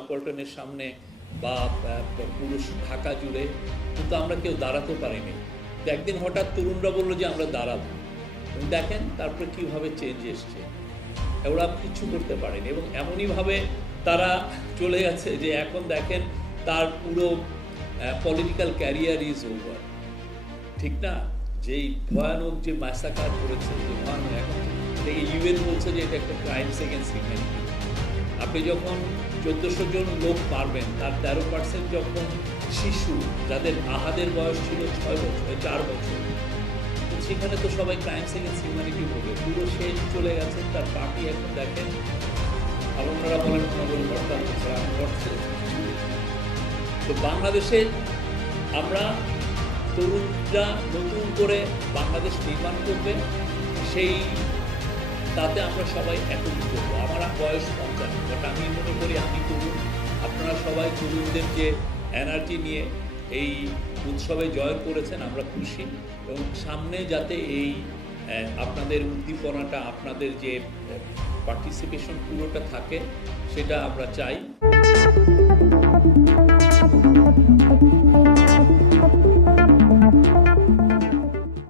নয়াপল্টনের সামনে বা পুরো ঢাকা জুড়ে, কিন্তু আমরা কেউ দাঁড়াতে পারিনি। একদিন হঠাৎ তরুণরা বললো যে আমরা দাঁড়াবো, দেখেন তারপরে কীভাবে চেঞ্জ এসছে। ওরা কিছু করতে পারেনি এবং এমনইভাবে তারা চলে গেছে যে এখন দেখেন তার পুরো পলিটিক্যাল ক্যারিয়ার ইজ ওভার, ঠিক না? যেই ভয়ানক যে ম্যাসাকার করেছে, যে ভয়ানক, এখন ইউএন বলছে যে এটা একটা ক্রাইমস এগেন্স্ট হিউম্যানিটি। আপনি যখন 1400 জন লোক মারবেন, তার 13% যখন শিশু, যাদের আহাদের বয়স ছিল 4 বছর, সেখানে তো সবাই ক্রাইমস এগেন্স্ট হিউম্যানিটি হবে। পুরো শেষ চলে গেছে তার পার্টি। এখন দেখেন আপনারা বলেন তো বাংলাদেশে আমরা তরুণরা নতুন করে বাংলাদেশ নির্মাণ করবে, সেই তাতে আমরা সবাই একত্রিত করবো। আমার বয়স 50, বাট আমি মনে করি আমি তরুণ, আপনারা সবাই তরুণদের যে এনার্জি নিয়ে এই উৎসবে জয়েন করেছেন, আমরা খুশি। এবং সামনে যাতে এই আপনাদের উদ্দীপনাটা, আপনাদের যে পার্টিসিপেশন পুরোটা থাকে, সেটা আমরা চাই।